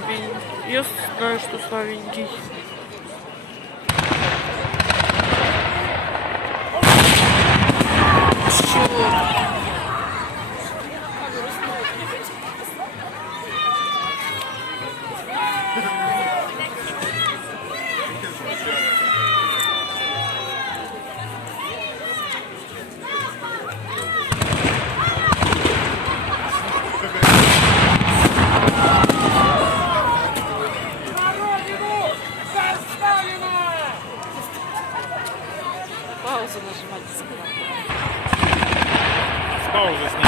слабенький. Я знаю, что слабенький. Чё? Паузу нажимать. С паузы снимай.